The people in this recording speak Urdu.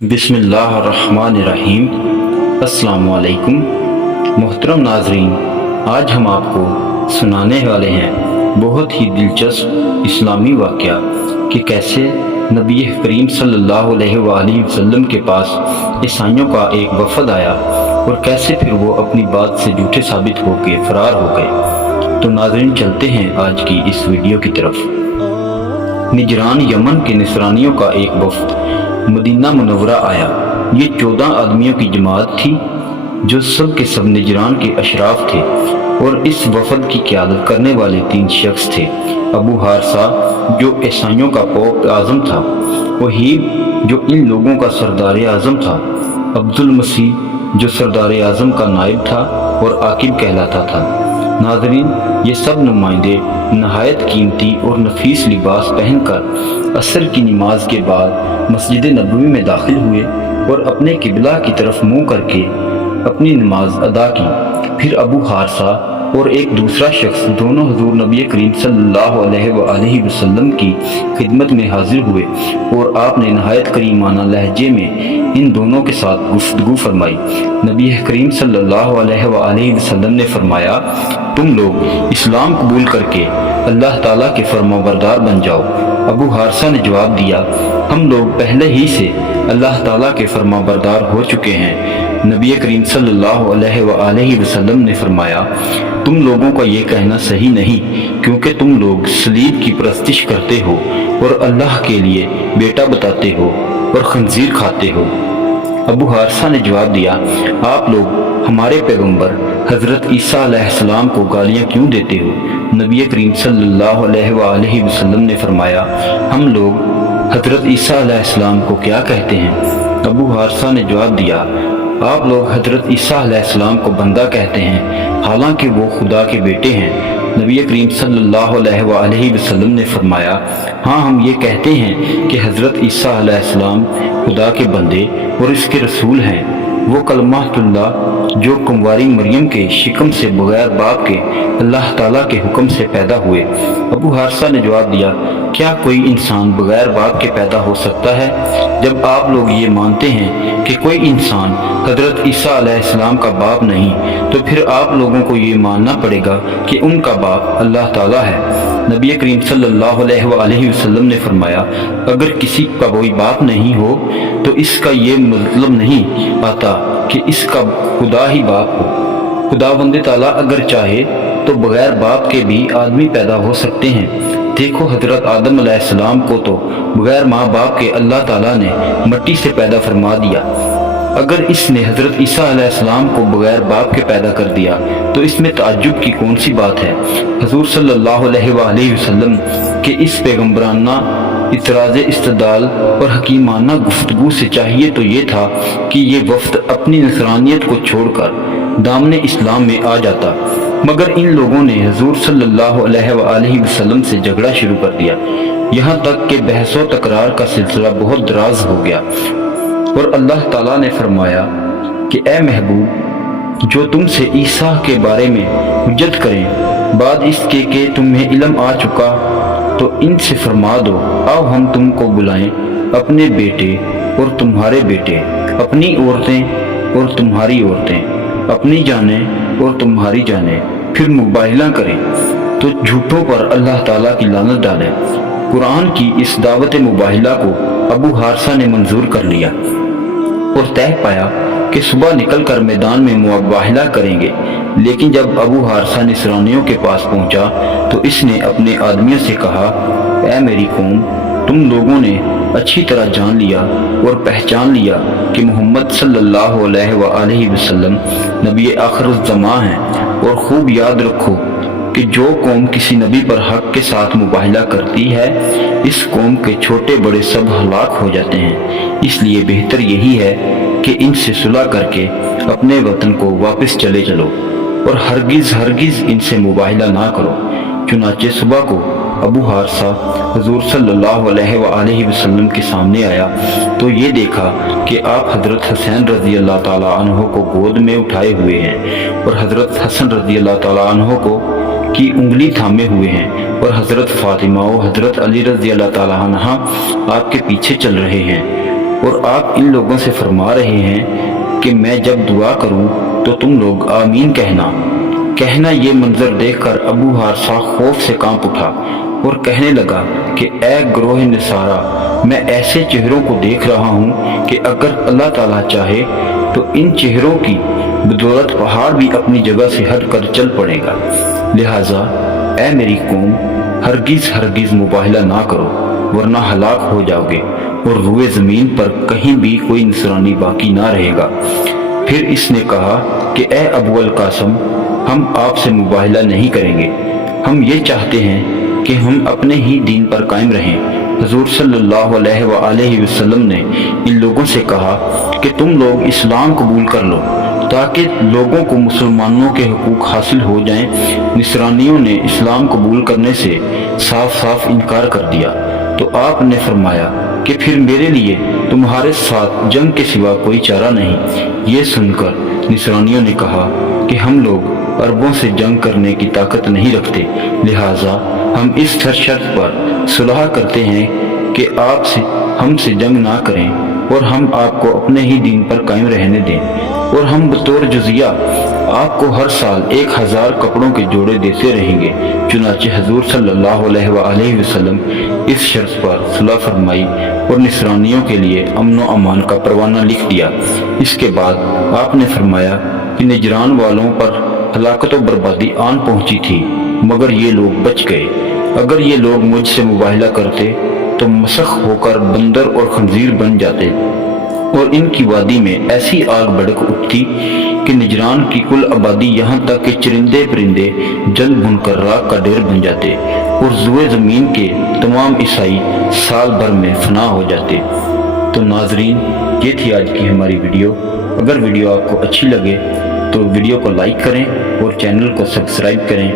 بسم اللہ الرحمن الرحیم۔ السلام علیکم محترم ناظرین، آج ہم آپ کو سنانے والے ہیں بہت ہی دلچسپ اسلامی واقعہ کہ کیسے نبی کریم صلی اللہ علیہ وآلہ وسلم کے پاس عیسائیوں کا ایک وفد آیا اور کیسے پھر وہ اپنی بات سے جھوٹے ثابت ہو کے فرار ہو گئے۔ تو ناظرین چلتے ہیں آج کی اس ویڈیو کی طرف۔ نجران یمن کے نصرانیوں کا ایک وفد مدینہ منورہ آیا۔ یہ 14 آدمیوں کی جماعت تھی جو سب کے سب نجران کے اشراف تھے، اور اس وفد کی قیادت کرنے والے 3 شخص تھے: ابو حارثہ جو عیسائیوں کا پوپ اعظم تھا، وہیب جو ان لوگوں کا سردار اعظم تھا، عبد المسیح جو سردار اعظم کا نائب تھا اور عاقب کہلاتا تھا۔ ناظرین، یہ سب نمائندے نہایت قیمتی اور نفیس لباس پہن کر عصر کی نماز کے بعد مسجد نبوی میں داخل ہوئے اور اپنے قبلہ کی طرف منہ کر کے اپنی نماز ادا کی۔ پھر ابو حارثہ اور ایک دوسرا شخص دونوں حضور نبی کریم صلی اللہ علیہ وآلہ وسلم کی خدمت میں حاضر ہوئے اور آپ نے نہایت کریمانہ لہجے میں ان دونوں کے ساتھ گفتگو فرمائی۔ نبی کریم صلی اللہ علیہ وآلہ وسلم نے فرمایا، تم لوگ اسلام قبول کر کے اللہ تعالیٰ کے فرما بردار بن جاؤ۔ ابو حارثہ نے جواب دیا، ہم لوگ پہلے ہی سے اللہ تعالیٰ کے فرما بردار ہو چکے ہیں۔ نبی کریم صلی اللہ علیہ وآلہ وسلم نے فرمایا، تم لوگوں کا یہ کہنا صحیح نہیں، کیونکہ تم لوگ صلیب کی پرستش کرتے ہو اور اللہ کے لیے بیٹا بتاتے ہو اور خنزیر کھاتے ہو۔ ابو حارثہ نے جواب دیا، آپ لوگ ہمارے پیغمبر حضرت عیسیٰ علیہ السلام کو گالیاں کیوں دیتے ہو؟ نبی کریم صلی اللہ علیہ وآلہ وسلم نے فرمایا، ہم لوگ حضرت عیسیٰ علیہ السلام کو کیا کہتے ہیں؟ ابو حارثہ نے جواب دیا، آپ لوگ حضرت عیسیٰ علیہ السلام کو بندہ کہتے ہیں، حالانکہ وہ خدا کے بیٹے ہیں۔ نبی کریم صلی اللہ علیہ وآلہ وسلم نے فرمایا، ہاں ہم یہ کہتے ہیں کہ حضرت عیسیٰ علیہ السلام خدا کے بندے اور اس کے رسول ہیں۔ وہ کلمۃ اللہ جو کنواری مریم کے شکم سے بغیر باپ کے اللہ تعالیٰ کے حکم سے پیدا ہوئے۔ ابو حارثہ نے جواب دیا، کیا کوئی انسان بغیر باپ کے پیدا ہو سکتا ہے؟ جب آپ لوگ یہ مانتے ہیں کہ کوئی انسان حضرت عیسیٰ علیہ السلام کا باپ نہیں، تو پھر آپ لوگوں کو یہ ماننا پڑے گا کہ ان کا باپ اللہ تعالیٰ ہے۔ نبی کریم صلی اللہ علیہ وآلہ وسلم نے فرمایا، اگر کسی کا کوئی باپ نہیں ہو تو اس کا یہ مطلب نہیں آتا کہ اس کا خدا ہی باپ ہو۔ خداوند تعالیٰ اگر چاہے تو بغیر باپ کے بھی آدمی پیدا ہو سکتے ہیں۔ دیکھو، حضرت آدم علیہ السلام کو تو بغیر ماں باپ کے اللہ تعالیٰ نے مٹی سے پیدا فرما دیا۔ اگر اس نے حضرت عیسیٰ علیہ السلام کو بغیر باپ کے پیدا کر دیا تو اس میں تعجب کی کون سی بات ہے؟ حضور صلی اللہ علیہ وآلہ وسلم کے اس پیغمبرانہ اعتراض استدلال اور حکیمانہ گفتگو سے چاہیے تو یہ تھا کہ یہ وفد اپنی نصرانیت کو چھوڑ کر دامن اسلام میں آ جاتا، مگر ان لوگوں نے حضور صلی اللہ علیہ وآلہ وسلم سے جھگڑا شروع کر دیا، یہاں تک کہ بحث و تکرار کا سلسلہ بہت دراز ہو گیا، اور اللہ تعالیٰ نے فرمایا کہ اے محبوب، جو تم سے عیسیٰ کے بارے میں حجت کریں بعد اس کے کہ تمہیں علم آ چکا، تو ان سے فرما دو، آؤ ہم تم کو بلائیں، اپنے بیٹے اور تمہارے بیٹے، اپنی عورتیں اور تمہاری عورتیں، اپنی جانیں اور تمہاری جانیں، پھر مباہلہ کریں تو جھوٹوں پر اللہ تعالیٰ کی لعنت ڈالیں۔ قرآن کی اس دعوت مباہلہ کو ابو حارثہ نے منظور کر لیا اور طے پایا کہ صبح نکل کر میدان میں مباہلہ کریں گے۔ لیکن جب ابو حارثہ نصرانیوں کے پاس پہنچا تو اس نے اپنے آدمیوں سے کہا، اے میری قوم، تم لوگوں نے اچھی طرح جان لیا اور پہچان لیا کہ محمد صلی اللہ علیہ وآلہ وسلم نبی آخر الزماں ہیں، اور خوب یاد رکھو کہ جو قوم کسی نبی پر حق کے ساتھ مباہلہ کرتی ہے، اس قوم کے چھوٹے بڑے سب ہلاک ہو جاتے ہیں۔ اس لیے بہتر یہی ہے کہ ان سے صلح کر کے اپنے وطن کو واپس چلے چلو اور ہرگز ہرگز ان سے مباہلہ نہ کرو۔ چنانچہ صبح کو ابو حارثہ حضور صلی اللہ علیہ وآلہ وسلم کے سامنے آیا تو یہ دیکھا کہ آپ حضرت حسین رضی اللہ تعالیٰ عنہ کو گود میں اٹھائے ہوئے ہیں اور حضرت حسن رضی اللہ تعالیٰ عنہ کو کی انگلی تھامے ہوئے ہیں، اور حضرت فاطمہ و حضرت علی رضی اللہ تعالیٰ عنہ آپ کے پیچھے چل رہے ہیں۔ اور آپ ان لوگوں سے فرما رہے ہیں کہ میں جب دعا کروں تو تم لوگ آمین کہنا یہ منظر دیکھ کر ابو حارثہ خوف سے کانپ اٹھا اور کہنے لگا کہ اے گروہ نصارہ، میں ایسے چہروں کو دیکھ رہا ہوں کہ اگر اللہ تعالیٰ چاہے تو ان چہروں کی بدولت پہاڑ بھی اپنی جگہ سے ہٹ کر چل پڑے گا، لہٰذا اے میری قوم، ہرگز مباہلہ نہ کرو ورنہ ہلاک ہو جاؤ گے اور روئے زمین پر کہیں بھی کوئی نصرانی باقی نہ رہے گا۔ پھر اس نے کہا کہ اے ابو القاسم، ہم آپ سے مباہلہ نہیں کریں گے، ہم یہ چاہتے ہیں کہ ہم اپنے ہی دین پر قائم رہیں۔ حضور صلی اللہ علیہ وآلہ وسلم نے ان لوگوں سے کہا کہ تم لوگ اسلام قبول کر لو تاکہ لوگوں کو مسلمانوں کے حقوق حاصل ہو جائیں۔ نصرانیوں نے اسلام قبول کرنے سے صاف انکار کر دیا تو آپ نے فرمایا کہ پھر میرے لیے تمہارے ساتھ جنگ کے سوا کوئی چارہ نہیں۔ یہ سن کر نصرانیوں نے کہا کہ ہم لوگ عربوں سے جنگ کرنے کی طاقت نہیں رکھتے، لہٰذا ہم اس شرط پر صلح کرتے ہیں کہ آپ ہم سے جنگ نہ کریں اور ہم آپ کو اپنے ہی دین پر قائم رہنے دیں، اور ہم بطور جزیہ آپ کو ہر سال 1000 کپڑوں کے جوڑے دیتے رہیں گے۔ چنانچہ حضور صلی اللہ علیہ وآلہ وسلم اس شرط پر صلح فرمائی اور نصرانیوں کے لیے امن و امان کا پروانہ لکھ دیا۔ اس کے بعد آپ نے فرمایا کہ نجران والوں پر ہلاکت و بربادی آن پہنچی تھی مگر یہ لوگ بچ گئے۔ اگر یہ لوگ مجھ سے مباہلہ کرتے تو مسخ ہو کر بندر اور خنزیر بن جاتے اور ان کی وادی میں ایسی آگ بھڑک اٹھتی کہ نجران کی کل آبادی یہاں تک کہ چرندے پرندے جل بھن کر راکھ کا ڈھیر بن جاتے اور زوئے زمین کے تمام عیسائی سال بھر میں فنا ہو جاتے۔ تو ناظرین، یہ تھی آج کی ہماری ویڈیو۔ اگر ویڈیو آپ کو اچھی لگے تو ویڈیو کو لائک کریں اور چینل کو سبسکرائب کریں۔